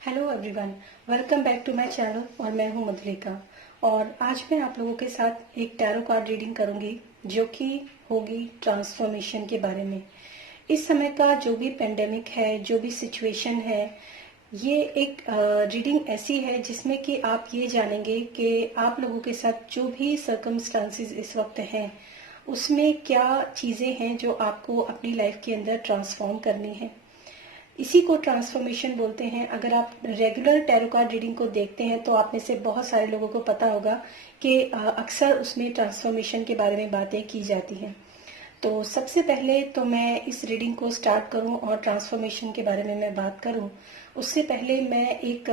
Hello everyone, welcome back to my channel. और मैं हूं मधुलिका और आज मैं आप लोगों के साथ एक टैरो कार्ड रीडिंग करूंगी जो कि होगी ट्रांसफॉर्मेशन के बारे में। इस समय का जो भी पेंडेमिक है, जो भी सिचुएशन है, ये एक रीडिंग ऐसी है जिसमें कि आप ये जानेंगे कि आप लोगों के साथ जो भी सर्कमस्टांसिस इस वक्त हैं उसमें क्या चीज़ें हैं जो आपको अपनी लाइफ के अंदर ट्रांसफॉर्म करनी है। इसी को ट्रांसफॉर्मेशन बोलते हैं। अगर आप रेगुलर टैरो कार्ड रीडिंग को देखते हैं तो आप में से बहुत सारे लोगों को पता होगा कि अक्सर उसमें ट्रांसफॉर्मेशन के बारे में बातें की जाती हैं। तो सबसे पहले तो मैं इस रीडिंग को स्टार्ट करूं और ट्रांसफॉर्मेशन के बारे में मैं बात करूं, उससे पहले मैं एक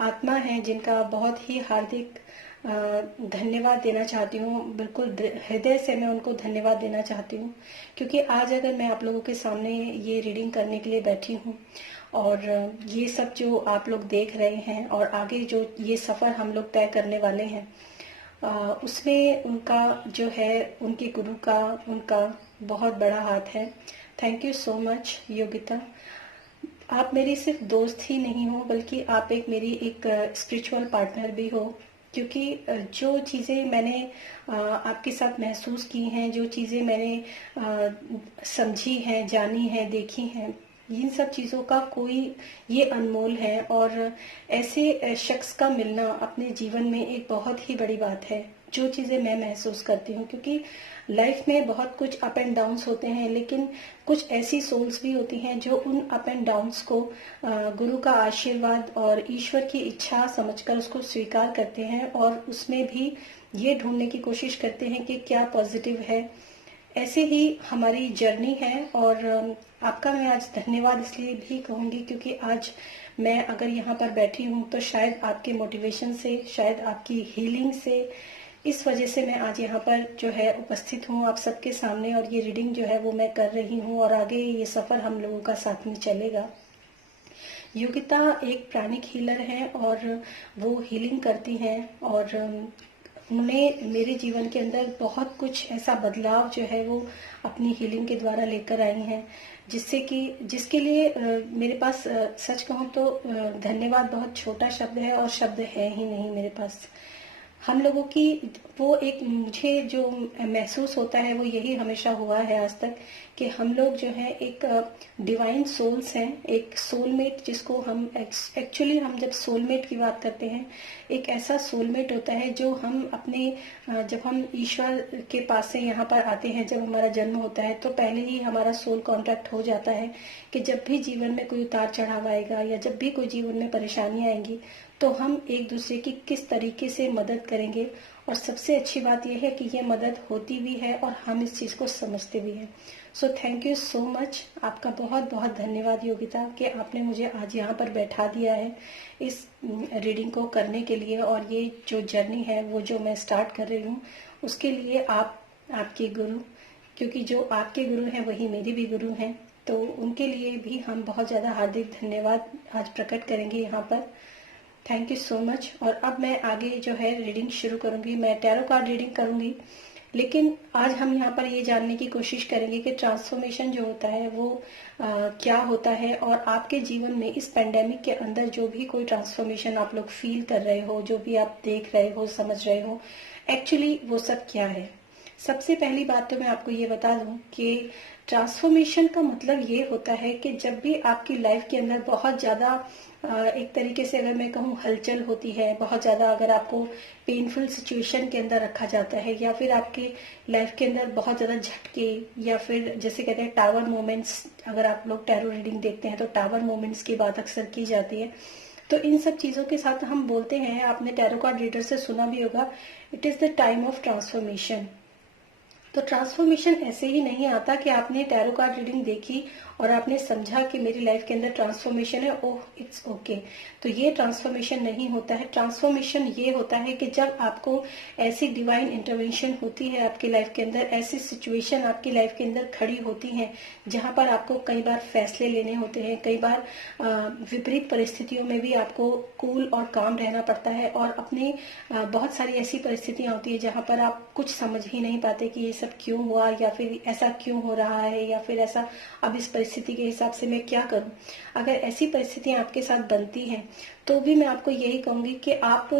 आत्मा है जिनका बहुत ही हार्दिक धन्यवाद देना चाहती हूँ। बिल्कुल हृदय से मैं उनको धन्यवाद देना चाहती हूँ, क्योंकि आज अगर मैं आप लोगों के सामने ये रीडिंग करने के लिए बैठी हूँ और ये सब जो आप लोग देख रहे हैं और आगे जो ये सफ़र हम लोग तय करने वाले हैं, उसमें उनका जो है, उनके गुरु का, उनका बहुत बड़ा हाथ है। Thank you so much Yogita. आप मेरी सिर्फ दोस्त ही नहीं हो बल्कि आप एक मेरी एक स्पिरिचुअल पार्टनर भी हो, क्योंकि जो चीज़ें मैंने आपके साथ महसूस की हैं, जो चीज़ें मैंने समझी हैं, जानी हैं, देखी हैं, इन सब चीज़ों का कोई ये अनमोल है। और ऐसे शख्स का मिलना अपने जीवन में एक बहुत ही बड़ी बात है। जो चीज़ें मैं महसूस करती हूँ, क्योंकि लाइफ में बहुत कुछ अप एंड डाउन्स होते हैं, लेकिन कुछ ऐसी सोल्स भी होती हैं जो उन अप एंड डाउन्स को गुरु का आशीर्वाद और ईश्वर की इच्छा समझकर उसको स्वीकार करते हैं और उसमें भी ये ढूंढने की कोशिश करते हैं कि क्या पॉजिटिव है। ऐसे ही हमारी जर्नी है। और आपका मैं आज धन्यवाद इसलिए भी कहूँगी क्योंकि आज मैं अगर यहाँ पर बैठी हूँ तो शायद आपके मोटिवेशन से, शायद आपकी हीलिंग से, इस वजह से मैं आज यहाँ पर जो है उपस्थित हूँ आप सबके सामने। और ये रीडिंग जो है वो मैं कर रही हूँ और आगे ये सफ़र हम लोगों का साथ में चलेगा। योगिता एक प्राणिक हीलर है और वो हीलिंग करती हैं और उन्हें मेरे जीवन के अंदर बहुत कुछ ऐसा बदलाव जो है वो अपनी हीलिंग के द्वारा लेकर आई हैं, जिससे कि जिसके लिए मेरे पास सच कहूँ तो धन्यवाद बहुत छोटा शब्द है और शब्द है ही नहीं मेरे पास। हम लोगों की वो एक मुझे जो महसूस होता है वो यही हमेशा हुआ है आज तक कि हम लोग जो है एक डिवाइन सोल्स हैं, एक सोलमेट जिसको हम एक्चुअली हम जब सोलमेट की बात करते हैं, एक ऐसा सोलमेट होता है जो हम अपने जब हम ईश्वर के पास से यहाँ पर आते हैं, जब हमारा जन्म होता है तो पहले ही हमारा सोल कॉन्ट्रैक्ट हो जाता है कि जब भी जीवन में कोई उतार चढ़ाव आएगा या जब भी कोई जीवन में परेशानी आएंगी तो हम एक दूसरे की किस तरीके से मदद करेंगे। और सबसे अच्छी बात यह है कि ये मदद होती भी है और हम इस चीज़ को समझते भी हैं। So thank you so much. आपका बहुत बहुत धन्यवाद योगिता कि आपने मुझे आज यहाँ पर बैठा दिया है इस रीडिंग को करने के लिए। और ये जो जर्नी है वो जो मैं स्टार्ट कर रही हूँ उसके लिए आपके गुरु, क्योंकि जो आपके गुरु हैं वही मेरे भी गुरु हैं, तो उनके लिए भी हम बहुत ज़्यादा हार्दिक धन्यवाद आज प्रकट करेंगे यहाँ पर। Thank you so much. और अब मैं आगे जो है रीडिंग शुरू करूंगी। मैं टैरो कार्ड रीडिंग करूंगी, लेकिन आज हम यहाँ पर ये जानने की कोशिश करेंगे कि ट्रांसफॉर्मेशन जो होता है वो क्या होता है और आपके जीवन में इस पेंडेमिक के अंदर जो भी कोई ट्रांसफॉर्मेशन आप लोग फील कर रहे हो, जो भी आप देख रहे हो, समझ रहे हो, एक्चुअली वो सब क्या है। सबसे पहली बात तो मैं आपको ये बता दूं कि ट्रांसफॉर्मेशन का मतलब ये होता है कि जब भी आपकी लाइफ के अंदर बहुत ज़्यादा एक तरीके से अगर मैं कहूँ हलचल होती है, बहुत ज़्यादा अगर आपको पेनफुल सिचुएशन के अंदर रखा जाता है या फिर आपके लाइफ के अंदर बहुत ज़्यादा झटके या फिर जैसे कहते हैं टावर मोमेंट्स, अगर आप लोग टैरो रीडिंग देखते हैं तो टावर मोमेंट्स की बात अक्सर की जाती है। तो इन सब चीज़ों के साथ हम बोलते हैं, आपने टैरो कार्ड रीडर से सुना भी होगा, it is the time of transformation. तो ट्रांसफॉर्मेशन ऐसे ही नहीं आता कि आपने टैरो कार्ड रीडिंग देखी और आपने समझा कि मेरी लाइफ के अंदर ट्रांसफॉर्मेशन है, ओह इट्स ओके, तो ये ट्रांसफॉर्मेशन नहीं होता है। ट्रांसफॉर्मेशन ये होता है कि जब आपको ऐसी डिवाइन इंटरवेंशन होती है आपकी लाइफ के अंदर, ऐसी सिचुएशन आपकी लाइफ के अंदर खड़ी होती हैं जहाँ पर आपको कई बार फैसले लेने होते हैं, कई बार विपरीत परिस्थितियों में भी आपको कूल और काम रहना पड़ता है और अपने बहुत सारी ऐसी परिस्थितियाँ होती है जहाँ पर आप कुछ समझ ही नहीं पाते कि ये सब क्यों हुआ, या फिर ऐसा क्यों हो रहा है, या फिर ऐसा अब इस परिस्थिति के हिसाब से मैं क्या करूं। अगर ऐसी परिस्थितियां आपके साथ बनती हैं तो भी मैं आपको यही कहूंगी कि आप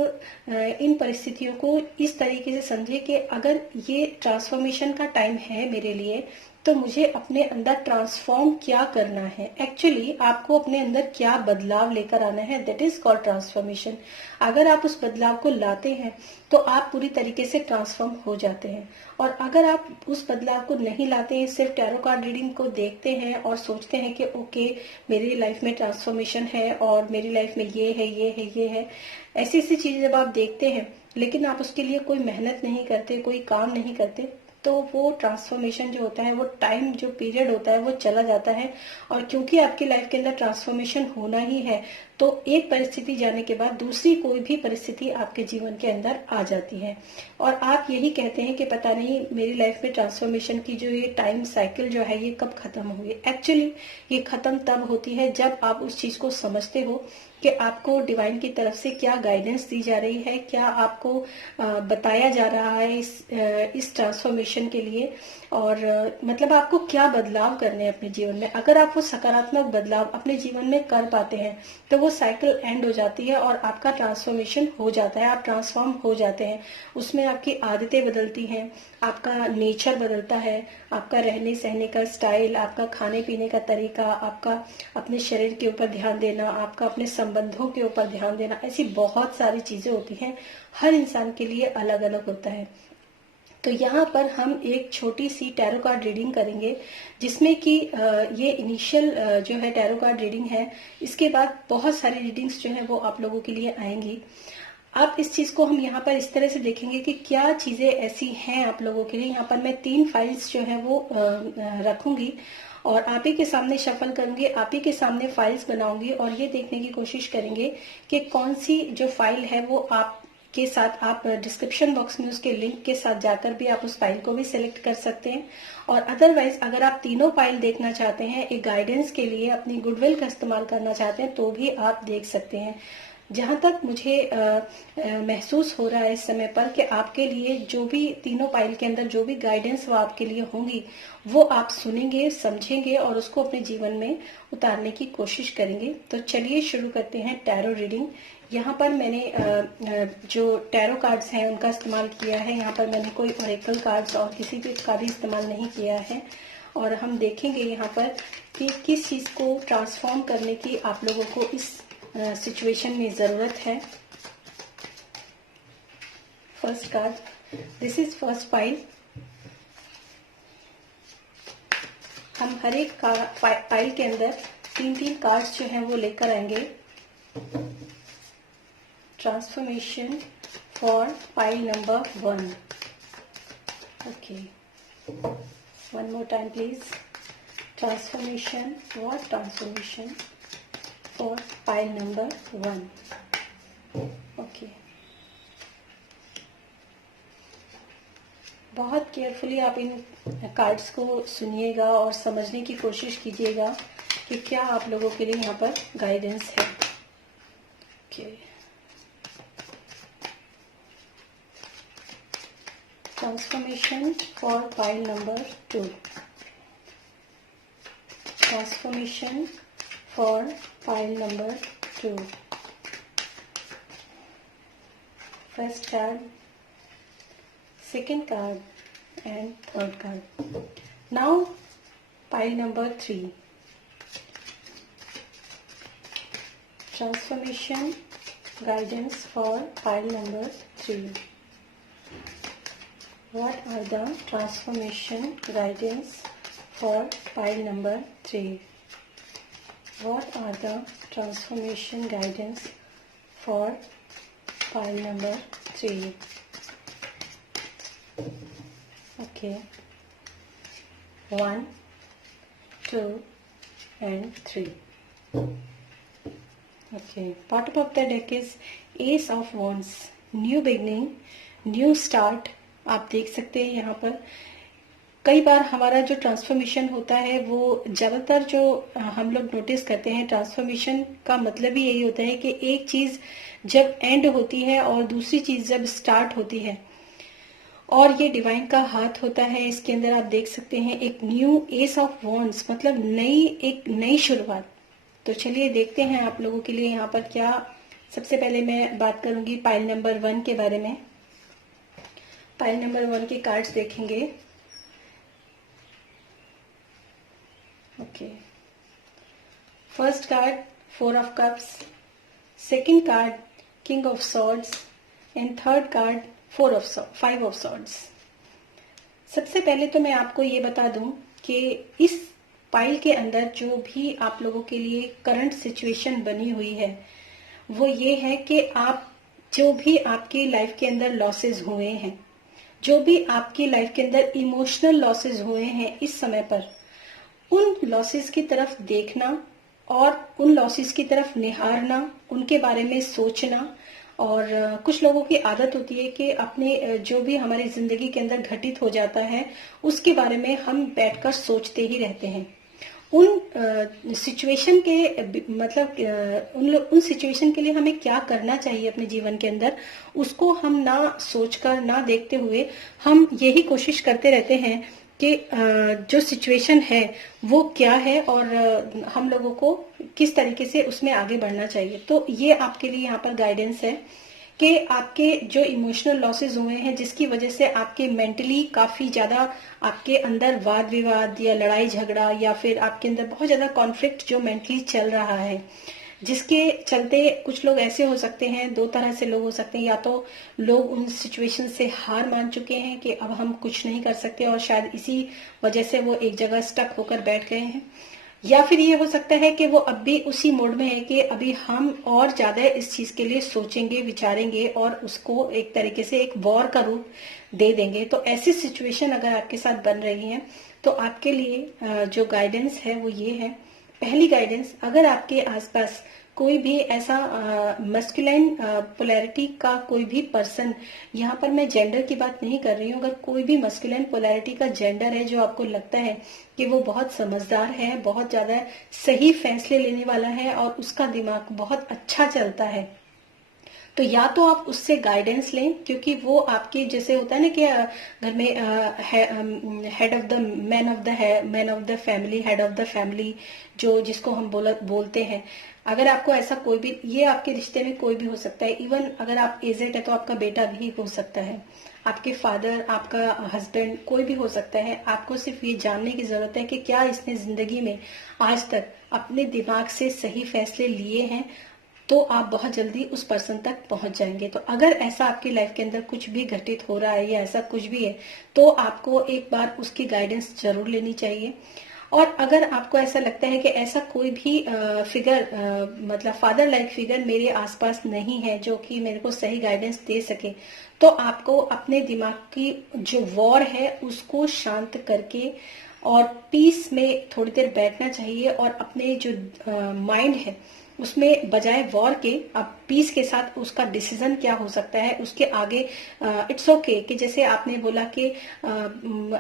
इन परिस्थितियों को इस तरीके से समझे कि अगर ये ट्रांसफॉर्मेशन का टाइम है मेरे लिए, तो मुझे अपने अंदर ट्रांसफॉर्म क्या करना है। एक्चुअली आपको अपने अंदर क्या बदलाव लेकर आना है, दैट इज कॉल्ड ट्रांसफॉर्मेशन। अगर आप उस बदलाव को लाते हैं तो आप पूरी तरीके से ट्रांसफॉर्म हो जाते हैं। और अगर आप उस बदलाव को नहीं लाते हैं, सिर्फ टैरो कार्ड रीडिंग को देखते हैं और सोचते हैं कि ओके मेरी लाइफ में ट्रांसफॉर्मेशन है और मेरी लाइफ में ये है, ये है, ये है, ऐसी ऐसी चीजें जब आप देखते हैं लेकिन आप उसके लिए कोई मेहनत नहीं करते, कोई काम नहीं करते, तो वो ट्रांसफॉर्मेशन जो होता है, वो टाइम जो पीरियड होता है वो चला जाता है। और क्योंकि आपकी लाइफ के अंदर ट्रांसफॉर्मेशन होना ही है, तो एक परिस्थिति जाने के बाद दूसरी कोई भी परिस्थिति आपके जीवन के अंदर आ जाती है। और आप यही कहते हैं कि पता नहीं मेरी लाइफ में ट्रांसफॉर्मेशन की जो ये टाइम साइकिल जो है ये कब खत्म होगी। एक्चुअली ये खत्म तब होती है जब आप उस चीज को समझते हो कि आपको डिवाइन की तरफ से क्या गाइडेंस दी जा रही है, क्या आपको बताया जा रहा है इस ट्रांसफॉर्मेशन के लिए, और मतलब आपको क्या बदलाव करने हैं अपने जीवन में। अगर आप वो सकारात्मक बदलाव अपने जीवन में कर पाते हैं तो वो साइकिल एंड हो जाती है और आपका ट्रांसफॉर्मेशन हो जाता है, आप ट्रांसफॉर्म हो जाते हैं। उसमें आपकी आदतें बदलती हैं, आपका नेचर बदलता है, आपका रहने सहने का स्टाइल, आपका खाने पीने का तरीका, आपका अपने शरीर के ऊपर ध्यान देना, आपका अपने संबंधों के ऊपर ध्यान देना, ऐसी बहुत सारी चीजें होती हैं। हर इंसान के लिए अलग अलग होता है। तो यहाँ पर हम एक छोटी सी टैरो कार्ड रीडिंग करेंगे, जिसमें कि ये इनिशियल जो है टैरो कार्ड रीडिंग है। इसके बाद बहुत सारी रीडिंग्स जो है वो आप लोगों के लिए आएंगी। आप इस चीज को हम यहाँ पर इस तरह से देखेंगे कि क्या चीजें ऐसी हैं आप लोगों के लिए। यहाँ पर मैं 3 फाइल्स जो है वो रखूंगी और आप ही के सामने शफल करूंगी, आप ही के सामने फाइल्स बनाऊंगी और ये देखने की कोशिश करेंगे कि कौन सी जो फाइल है वो आप के साथ, आप डिस्क्रिप्शन बॉक्स में उसके लिंक के साथ जाकर भी आप उस फाइल को भी सिलेक्ट कर सकते हैं। और अदरवाइज अगर आप तीनों फाइल देखना चाहते हैं, एक गाइडेंस के लिए अपनी गुडविल का इस्तेमाल करना चाहते हैं, तो भी आप देख सकते हैं। जहां तक मुझे महसूस हो रहा है इस समय पर कि आपके लिए जो भी तीनों फाइल के अंदर जो भी गाइडेंस वो आपके लिए होंगी, वो आप सुनेंगे, समझेंगे और उसको अपने जीवन में उतारने की कोशिश करेंगे। तो चलिए शुरू करते हैं टैरो रीडिंग। यहाँ पर मैंने जो टैरो कार्ड्स हैं उनका इस्तेमाल किया है। यहाँ पर मैंने कोई ओरेकल कार्ड्स और किसी भी का भी इस्तेमाल नहीं किया है। और हम देखेंगे यहाँ पर कि किस चीज को ट्रांसफॉर्म करने की आप लोगों को इस सिचुएशन में जरूरत है। First card, this is first file. हम हर एक फाइल के अंदर 3-3 कार्ड्स जो हैं वो लेकर आएंगे। Transformation for file number 1। Okay, one more time please. Transformation, what transformation for file number 1. Okay. बहुत केयरफुली आप इन कार्ड्स को सुनिएगा और समझने की कोशिश कीजिएगा कि क्या आप लोगों के लिए यहाँ पर गाइडेंस है। Okay. Transformation for file number 2. Transformation for file number 2. First card, second card and third card. Now file number 3. Transformation guidance for file number 3. What are the transformation guidance for file number 3? What are the transformation guidance for file number 3? Okay. 1, 2 and 3. Okay. Bottom of the deck is Ace of Wands. New beginning, new start. आप देख सकते हैं यहाँ पर कई बार हमारा जो transformation होता है वो ज्यादातर जो हम लोग नोटिस करते हैं, ट्रांसफॉर्मेशन का मतलब ही यही होता है कि एक चीज जब एंड होती है और दूसरी चीज जब स्टार्ट होती है। और ये डिवाइन का हाथ होता है। इसके अंदर आप देख सकते हैं एक न्यू एस ऑफ वॉन्ड्स, मतलब एक नई शुरुआत। तो चलिए देखते हैं आप लोगों के लिए यहाँ पर क्या। सबसे पहले मैं बात करूंगी पाइल नंबर 1 के बारे में। पाइल नंबर 1 के कार्ड्स देखेंगे। Okay, first card 4 of cups, second card king of swords and third card 5 of swords. सबसे पहले तो मैं आपको ये बता दूं कि इस पाइल के अंदर जो भी आप लोगों के लिए करंट सिचुएशन बनी हुई है वो ये है कि आप जो भी आपकी लाइफ के अंदर लॉसेस हुए हैं, जो भी आपकी लाइफ के अंदर इमोशनल लॉसेस हुए हैं इस समय पर, उन लॉसेस की तरफ देखना और उन लॉसेस की तरफ निहारना, उनके बारे में सोचना। और कुछ लोगों की आदत होती है कि अपने जो भी हमारी जिंदगी के अंदर घटित हो जाता है उसके बारे में हम बैठकर सोचते ही रहते हैं। उन सिचुएशन के मतलब उन सिचुएशन के लिए हमें क्या करना चाहिए अपने जीवन के अंदर, उसको हम ना सोचकर ना देखते हुए हम यही कोशिश करते रहते हैं कि जो सिचुएशन है वो क्या है और हम लोगों को किस तरीके से उसमें आगे बढ़ना चाहिए। तो ये आपके लिए यहाँ पर गाइडेंस है कि आपके जो इमोशनल लॉसेस हुए हैं जिसकी वजह से आपके मेंटली काफी ज्यादा आपके अंदर वाद विवाद या लड़ाई झगड़ा या फिर आपके अंदर बहुत ज्यादा कॉन्फ्लिक्ट जो मेंटली चल रहा है, जिसके चलते कुछ लोग ऐसे हो सकते हैं, दो तरह से लोग हो सकते हैं। या तो लोग उन सिचुएशन से हार मान चुके हैं कि अब हम कुछ नहीं कर सकते और शायद इसी वजह से वो एक जगह स्टक होकर बैठ गए हैं, या फिर ये हो सकता है कि वो अब भी उसी मोड में है कि अभी हम और ज्यादा इस चीज के लिए सोचेंगे, विचारेंगे और उसको एक तरीके से एक वॉर का रूप दे देंगे। तो ऐसी सिचुएशन अगर आपके साथ बन रही है तो आपके लिए जो गाइडेंस है वो ये है। पहली गाइडेंस, अगर आपके आसपास कोई भी ऐसा मस्कुलाइन पोलैरिटी का कोई भी पर्सन, यहाँ पर मैं जेंडर की बात नहीं कर रही हूँ, अगर कोई भी मस्कुलाइन पोलैरिटी का जेंडर है जो आपको लगता है कि वो बहुत समझदार है, बहुत ज्यादा सही फैसले लेने वाला है और उसका दिमाग बहुत अच्छा चलता है, तो या तो आप उससे गाइडेंस लें, क्योंकि वो आपके जैसे होता है ना कि घर में head of the man of the family, head of the family जो जिसको हम बोलते हैं। अगर आपको ऐसा कोई भी, ये आपके रिश्ते में कोई भी हो सकता है, इवन अगर आप एजेड है तो आपका बेटा भी हो सकता है, आपके फादर, आपका हस्बैंड, कोई भी हो सकता है। आपको सिर्फ ये जानने की जरूरत है कि क्या इसने जिंदगी में आज तक अपने दिमाग से सही फैसले लिए हैं, तो आप बहुत जल्दी उस पर्सन तक पहुंच जाएंगे। तो अगर ऐसा आपकी लाइफ के अंदर कुछ भी घटित हो रहा है या ऐसा कुछ भी है तो आपको एक बार उसकी गाइडेंस जरूर लेनी चाहिए। और अगर आपको ऐसा लगता है कि ऐसा कोई भी फिगर मतलब फादर लाइक फिगर मेरे आसपास नहीं है जो कि मेरे को सही गाइडेंस दे सके, तो आपको अपने दिमाग की जो वॉर है उसको शांत करके और पीस में थोड़ी देर बैठना चाहिए और अपने जो माइंड है उसमें बजाय वॉर के अब पीस के साथ उसका डिसीजन क्या हो सकता है उसके आगे इट्स ओके कि जैसे आपने बोला कि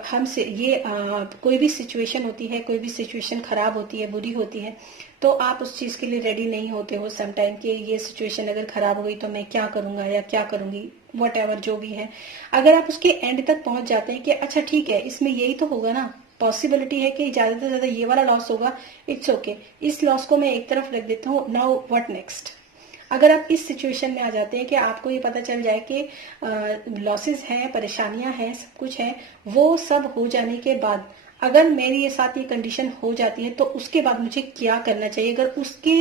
हमसे ये कोई भी सिचुएशन होती है, कोई भी सिचुएशन खराब होती है, बुरी होती है, तो आप उस चीज के लिए रेडी नहीं होते हो समटाइम कि ये सिचुएशन अगर खराब हो गई तो मैं क्या करूंगा या क्या करूंगी, वट एवर जो भी है। अगर आप उसके एंड तक पहुंच जाते हैं कि अच्छा ठीक है इसमें यही तो होगा ना, पॉसिबिलिटी है कि ज्यादा से ज्यादा ये वाला लॉस होगा, इट्स ओके, इस लॉस को मैं एक तरफ रख देता हूँ, नाउ व्हाट नेक्स्ट। अगर आप इस सिचुएशन में आ जाते हैं कि आपको ये पता चल जाए कि लॉसेस हैं, परेशानियां हैं, सब कुछ है, वो सब हो जाने के बाद अगर मेरे साथ ये कंडीशन हो जाती है तो उसके बाद मुझे क्या करना चाहिए, अगर उसके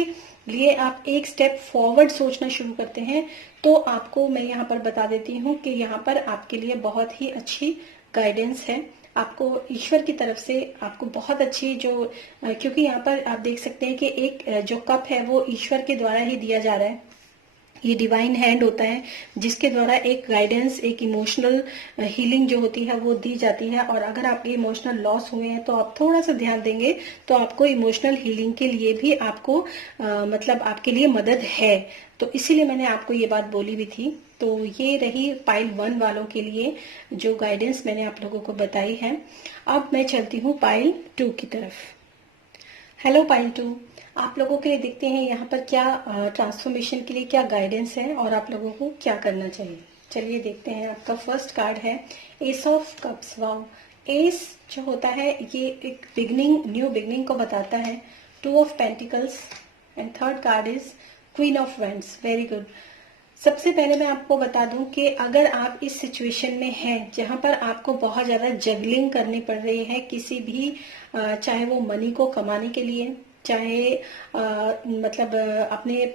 लिए आप एक स्टेप फॉरवर्ड सोचना शुरू करते हैं तो आपको मैं यहाँ पर बता देती हूँ कि यहाँ पर आपके लिए बहुत ही अच्छी गाइडेंस है। आपको ईश्वर की तरफ से आपको बहुत अच्छी जो क्योंकि यहाँ पर आप देख सकते हैं कि एक जो कप है वो ईश्वर के द्वारा ही दिया जा रहा है, ये डिवाइन हैंड होता है जिसके द्वारा एक गाइडेंस, एक इमोशनल हीलिंग जो होती है वो दी जाती है। और अगर आपके इमोशनल लॉस हुए हैं तो आप थोड़ा सा ध्यान देंगे तो आपको इमोशनल हीलिंग के लिए भी आपको मतलब आपके लिए मदद है। तो इसीलिए मैंने आपको ये बात बोली भी थी। तो ये रही पाइल 1 वालों के लिए जो गाइडेंस मैंने आप लोगों को बताई है। अब मैं चलती हूँ पाइल 2 की तरफ। हेलो पाइल 2, आप लोगों के लिए देखते हैं यहाँ पर क्या ट्रांसफॉर्मेशन के लिए क्या गाइडेंस है और आप लोगों को क्या करना चाहिए। चलिए देखते हैं। आपका फर्स्ट कार्ड है S of cups. Wow, S जो होता है ये एक बिगनिंग, न्यू बिगनिंग को बताता है। Two of pentacles and third card is queen of vends. Very good. सबसे पहले मैं आपको बता दूं कि अगर आप इस सिचुएशन में हैं जहां पर आपको बहुत ज्यादा जगलिंग करनी पड़ रही है किसी भी चाहे वो मनी को कमाने के लिए, चाहे मतलब अपने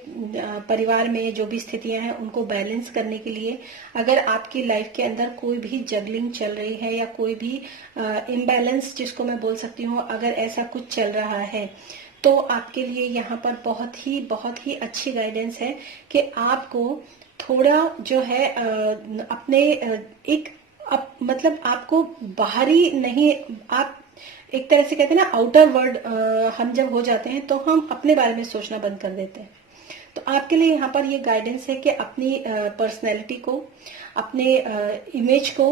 परिवार में जो भी स्थितियां हैं उनको बैलेंस करने के लिए, अगर आपकी लाइफ के अंदर कोई भी जगलिंग चल रही है या कोई भी इम्बैलेंस जिसको मैं बोल सकती हूँ, अगर ऐसा कुछ चल रहा है तो आपके लिए यहाँ पर बहुत ही अच्छी गाइडेंस है कि आपको थोड़ा जो है अपने मतलब आपको बाहरी नहीं, आप एक तरह से कहते हैं ना आउटर वर्ल्ड, हम जब हो जाते हैं तो हम अपने बारे में सोचना बंद कर देते हैं। तो आपके लिए यहाँ पर ये गाइडेंस है कि अपनी पर्सनैलिटी को, अपने इमेज को,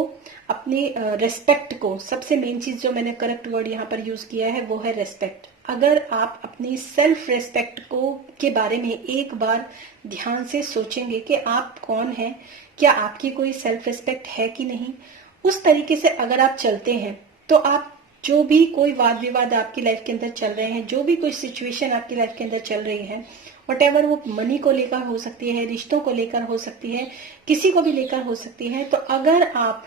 अपनी रेस्पेक्ट को, सबसे मेन चीज जो मैंने करेक्ट वर्ड यहाँ पर यूज किया है वो है रेस्पेक्ट। अगर आप अपनी सेल्फ रेस्पेक्ट को के बारे में एक बार ध्यान से सोचेंगे कि आप कौन हैं, क्या आपकी कोई सेल्फ रेस्पेक्ट है कि नहीं, उस तरीके से अगर आप चलते हैं तो आप जो भी कोई वाद विवाद आपकी लाइफ के अंदर चल रहे हैं, जो भी कोई सिचुएशन आपकी लाइफ के अंदर चल रही है, वटेवर वो मनी को लेकर हो सकती है, रिश्तों को लेकर हो सकती है, किसी को भी लेकर हो सकती है, तो अगर आप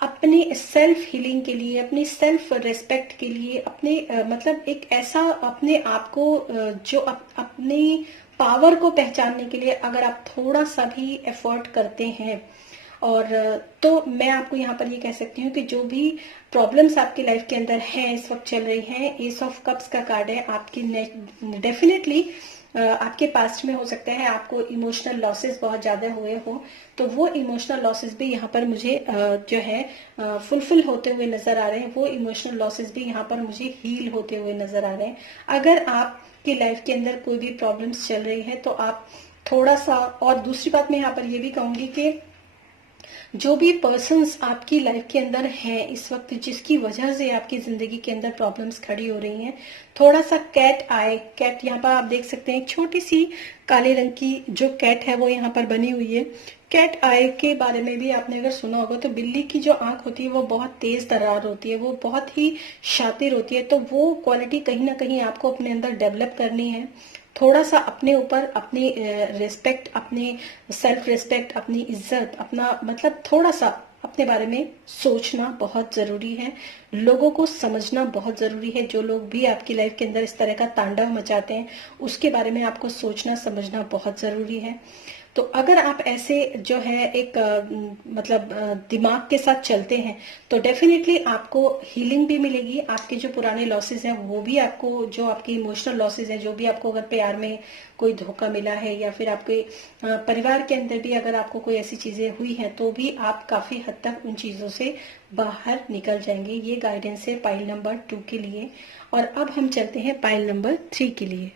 अपनी सेल्फ हीलिंग के लिए, अपनी सेल्फ रेस्पेक्ट के लिए, अपने मतलब एक ऐसा अपने आप को जो अपनी पावर को पहचानने के लिए अगर आप थोड़ा सा भी एफर्ट करते हैं, और तो मैं आपको यहाँ पर ये कह सकती हूँ कि जो भी प्रॉब्लम्स आपकी लाइफ के अंदर हैं, इस वक्त चल रही हैं, एस ऑफ कप्स का कार्ड है, आपकी डेफिनेटली आपके पास्ट में हो सकता है आपको इमोशनल लॉसेस बहुत ज्यादा हुए हो, तो वो इमोशनल लॉसेस भी यहाँ पर मुझे जो है फुलफिल होते हुए नजर आ रहे हैं। वो इमोशनल लॉसेस भी यहाँ पर मुझे हील होते हुए नजर आ रहे हैं। अगर आपकी लाइफ के अंदर कोई भी प्रॉब्लम्स चल रही है तो आप थोड़ा सा, और दूसरी बात मैं यहाँ पर ये भी कहूंगी कि जो भी पर्सन्स आपकी लाइफ के अंदर हैं इस वक्त, जिसकी वजह से आपकी जिंदगी के अंदर प्रॉब्लम्स खड़ी हो रही हैं, थोड़ा सा कैट आई, कैट यहाँ पर आप देख सकते हैं, एक छोटी सी काले रंग की जो कैट है वो यहाँ पर बनी हुई है। कैट आई के बारे में भी आपने अगर सुना होगा तो बिल्ली की जो आंख होती है वो बहुत तेज तर्रार होती है, वो बहुत ही शातिर होती है, तो वो क्वालिटी कहीं ना कहीं आपको अपने अंदर डेवलप करनी है। थोड़ा सा अपने ऊपर अपनी रिस्पेक्ट, अपनी सेल्फ रिस्पेक्ट, अपनी इज्जत, अपना मतलब थोड़ा सा अपने बारे में सोचना बहुत जरूरी है। लोगों को समझना बहुत जरूरी है। जो लोग भी आपकी लाइफ के अंदर इस तरह का तांडव मचाते हैं उसके बारे में आपको सोचना समझना बहुत जरूरी है। तो अगर आप ऐसे जो है एक मतलब दिमाग के साथ चलते हैं तो डेफिनेटली आपको हीलिंग भी मिलेगी। आपके जो पुराने लॉसेस हैं वो भी आपको, जो आपके इमोशनल लॉसेस हैं, जो भी आपको अगर प्यार में कोई धोखा मिला है या फिर आपके परिवार के अंदर भी अगर आपको कोई ऐसी चीजें हुई हैं तो भी आप काफी हद तक उन चीजों से बाहर निकल जाएंगे। ये गाइडेंस है पाइल नंबर 2 के लिए। और अब हम चलते हैं पाइल नंबर 3 के लिए।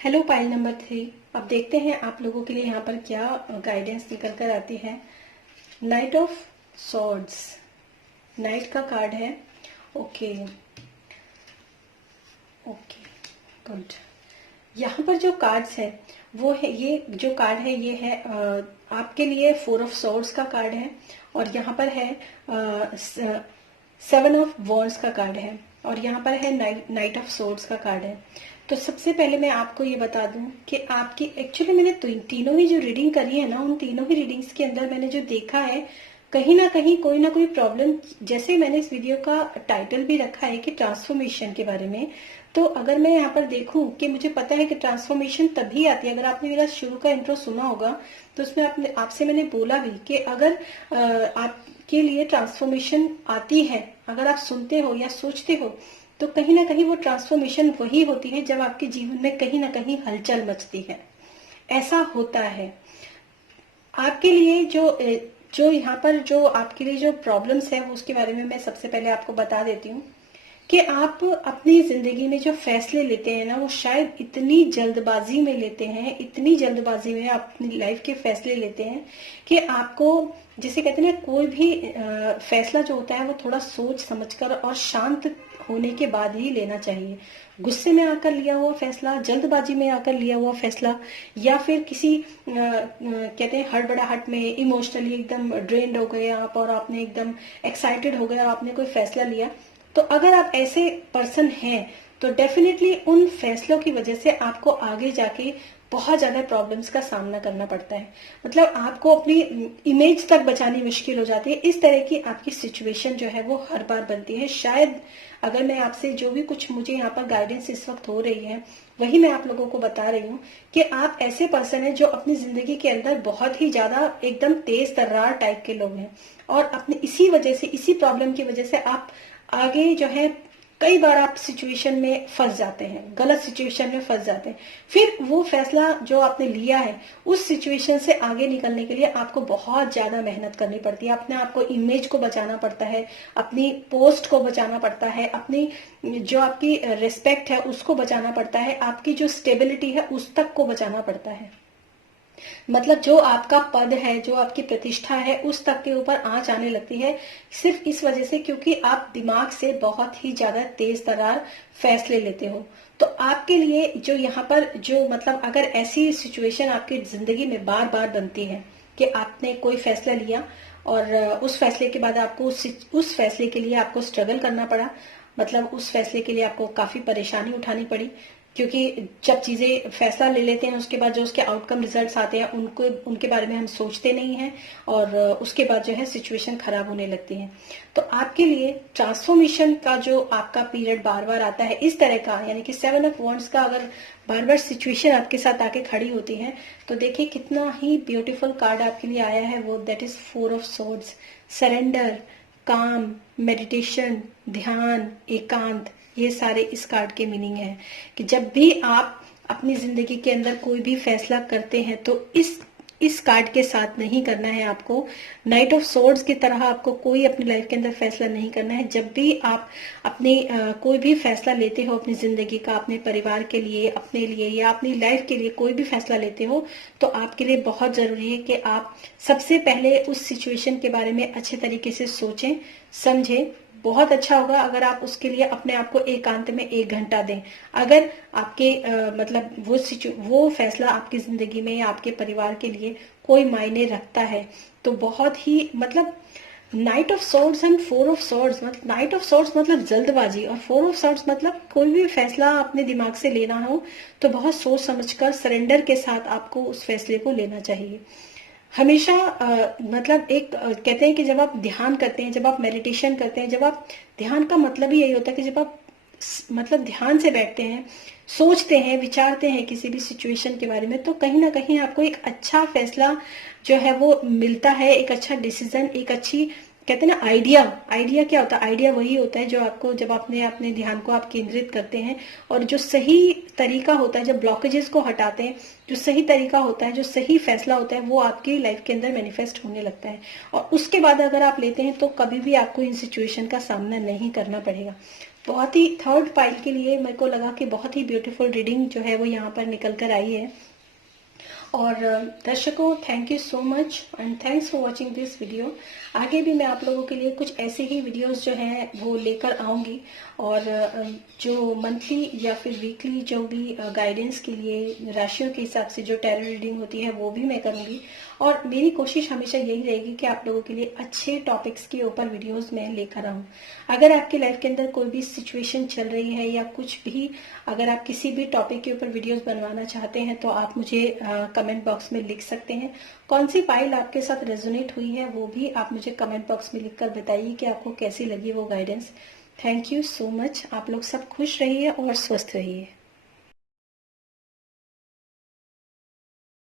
हेलो पाइल नंबर 3, अब देखते हैं आप लोगों के लिए यहाँ पर क्या गाइडेंस निकल कर आती है। नाइट ऑफ सॉर्ड्स, नाइट का कार्ड है। Okay okay good. यहाँ पर जो कार्ड्स है वो है, ये जो कार्ड है ये है आपके लिए 4 ऑफ सॉर्ड्स का कार्ड है, और यहाँ पर है 7 ऑफ वॉन्ड्स का कार्ड है, और यहाँ पर है नाइट ऑफ सॉर्ड्स का कार्ड है। तो सबसे पहले मैं आपको ये बता दूं कि आपकी एक्चुअली मैंने तीनों ही जो रीडिंग करी है ना, उन तीनों ही रीडिंग्स के अंदर मैंने जो देखा है कहीं ना कहीं कोई ना कोई प्रॉब्लम, जैसे मैंने इस वीडियो का टाइटल भी रखा है कि ट्रांसफॉर्मेशन के बारे में, तो अगर मैं यहाँ पर देखूं कि मुझे पता है कि ट्रांसफॉर्मेशन तभी आती है, अगर आपने मेरा शुरू का इंट्रो सुना होगा तो उसमें आपसे मैंने बोला भी कि अगर आपके लिए ट्रांसफॉर्मेशन आती है, अगर आप सुनते हो या सोचते हो तो कहीं ना कहीं वो ट्रांसफॉर्मेशन वही होती है जब आपके जीवन में कहीं ना कहीं हलचल मचती है। ऐसा होता है आपके लिए। जो यहाँ पर जो आपके लिए जो प्रॉब्लम्स है उसके बारे में मैं सबसे पहले आपको बता देती हूँ कि आप अपनी जिंदगी में जो फैसले लेते हैं ना, वो शायद इतनी जल्दबाजी में लेते हैं, इतनी जल्दबाजी में आप अपनी लाइफ के फैसले लेते हैं कि आपको, जिसे कहते हैं ना, कोई भी फैसला जो होता है वो थोड़ा सोच समझकर और शांत होने के बाद ही लेना चाहिए। गुस्से में आकर लिया हुआ फैसला, जल्दबाजी में आकर लिया हुआ फैसला, या फिर किसी कहते हैं हड़बड़ाहट में इमोशनली एकदम ड्रेन्ड हो गए आप और आपने एकदम एक्साइटेड हो गए और आपने कोई फैसला लिया, तो अगर आप ऐसे पर्सन हैं तो डेफिनेटली उन फैसलों की वजह से आपको आगे जाके बहुत ज्यादा प्रॉब्लम्स का सामना करना पड़ता है। मतलब आपको अपनी इमेज तक बचानी मुश्किल हो जाती है। इस तरह की आपकी सिचुएशन जो है वो हर बार बनती है। शायद अगर मैं आपसे जो भी कुछ मुझे यहाँ पर गाइडेंस इस वक्त हो रही है वही मैं आप लोगों को बता रही हूँ कि आप ऐसे पर्सन हैं जो अपनी जिंदगी के अंदर बहुत ही ज्यादा एकदम तेज तर्रार टाइप के लोग हैं, और अपनी इसी वजह से, इसी प्रॉब्लम की वजह से आप आगे जो है कई बार आप सिचुएशन में फंस जाते हैं, गलत सिचुएशन में फंस जाते हैं। फिर वो फैसला जो आपने लिया है उस सिचुएशन से आगे निकलने के लिए आपको बहुत ज्यादा मेहनत करनी पड़ती है। अपने आप को, इमेज को बचाना पड़ता है, अपनी पोस्ट को बचाना पड़ता है, अपनी जो आपकी रिस्पेक्ट है उसको बचाना पड़ता है, आपकी जो स्टेबिलिटी है उस तक को बचाना पड़ता है। मतलब जो आपका पद है, जो आपकी प्रतिष्ठा है, उस तक के ऊपर आंच आने लगती है सिर्फ इस वजह से क्योंकि आप दिमाग से बहुत ही ज्यादा तेज तर्रार फैसले लेते हो। तो आपके लिए जो यहाँ पर जो मतलब अगर ऐसी सिचुएशन आपकी जिंदगी में बार बार बनती है कि आपने कोई फैसला लिया और उस फैसले के बाद आपको उस फैसले के लिए आपको स्ट्रगल करना पड़ा, मतलब उस फैसले के लिए आपको काफी परेशानी उठानी पड़ी, क्योंकि जब चीजें फैसला ले लेते हैं उसके बाद जो उसके आउटकम रिजल्ट्स आते हैं उनके बारे में हम सोचते नहीं हैं और उसके बाद जो है सिचुएशन खराब होने लगती है। तो आपके लिए ट्रांसफॉर्मेशन का जो आपका पीरियड बार बार आता है इस तरह का, यानी कि 7 ऑफ वॉन्ड्स का अगर बार बार सिचुएशन आपके साथ आके खड़ी होती है तो देखिए कितना ही ब्यूटीफुल कार्ड आपके लिए आया है वो, that is 4 of swords. Surrender, काम, मेडिटेशन, ध्यान, एकांत, ये सारे इस कार्ड के मीनिंग है कि जब भी आप अपनी जिंदगी के अंदर कोई भी फैसला करते हैं तो इस कार्ड के साथ नहीं करना है आपको। नाइट ऑफ सोर्ड्स की तरह आपको कोई अपनी लाइफ के अंदर फैसला नहीं करना है। जब भी आप अपनी कोई भी फैसला लेते हो अपनी जिंदगी का, अपने परिवार के लिए, अपने लिए या अपनी लाइफ के लिए कोई भी फैसला लेते हो तो आपके लिए बहुत जरूरी है कि आप सबसे पहले उस सिचुएशन के बारे में अच्छे तरीके से सोचें, समझें। बहुत अच्छा होगा अगर आप उसके लिए अपने आप को एकांत में 1 घंटा दें। अगर आपके मतलब वो फैसला आपकी जिंदगी में या आपके परिवार के लिए कोई मायने रखता है तो बहुत ही मतलब night of swords and 4 of swords, मतलब नाइट ऑफ सोर्ड्स मतलब जल्दबाजी और 4 ऑफ सोर्ड्स मतलब कोई भी फैसला अपने दिमाग से लेना हो तो बहुत सोच समझकर सरेंडर के साथ आपको उस फैसले को लेना चाहिए। हमेशा मतलब एक कहते हैं कि जब आप ध्यान करते हैं, जब आप मेडिटेशन करते हैं, जब आप ध्यान का मतलब ही यही होता है कि जब आप मतलब ध्यान से बैठते हैं, सोचते हैं, विचारते हैं किसी भी सिचुएशन के बारे में तो कहीं ना कहीं आपको एक अच्छा फैसला जो है वो मिलता है, एक अच्छा डिसीजन, एक अच्छी कहते हैं ना आइडिया क्या होता है? आइडिया वही होता है जो आपको, जब आपने अपने ध्यान को आप केंद्रित करते हैं और जो सही तरीका होता है, जब ब्लॉकेजेस को हटाते हैं, जो सही तरीका होता है, जो सही फैसला होता है वो आपकी लाइफ के अंदर मैनिफेस्ट होने लगता है और उसके बाद अगर आप लेते हैं तो कभी भी आपको इन सिचुएशन का सामना नहीं करना पड़ेगा। बहुत ही थर्ड पाइल के लिए मेरे को लगा कि बहुत ही ब्यूटीफुल रीडिंग जो है वो यहाँ पर निकल कर आई है। और दर्शकों, thank you so much and thanks for watching this video. आगे भी मैं आप लोगों के लिए कुछ ऐसे ही वीडियोस जो हैं वो लेकर आऊंगी और जो मंथली या फिर वीकली जो भी गाइडेंस के लिए राशियों के हिसाब से जो टैरो रीडिंग होती है वो भी मैं करूंगी। और मेरी कोशिश हमेशा यही रहेगी कि आप लोगों के लिए अच्छे टॉपिक्स के ऊपर वीडियोस मैं लेकर आऊं। अगर आपकी लाइफ के अंदर कोई भी सिचुएशन चल रही है या कुछ भी, अगर आप किसी भी टॉपिक के ऊपर वीडियोस बनवाना चाहते हैं तो आप मुझे कमेंट बॉक्स में लिख सकते हैं। कौन सी फाइल आपके साथ रेजोनेट हुई है वो भी आप मुझे कमेंट बॉक्स में लिखकर बताइए कि आपको कैसी लगी वो guidance. Thank you so much. आप लोग सब खुश रहिए और स्वस्थ रहिए।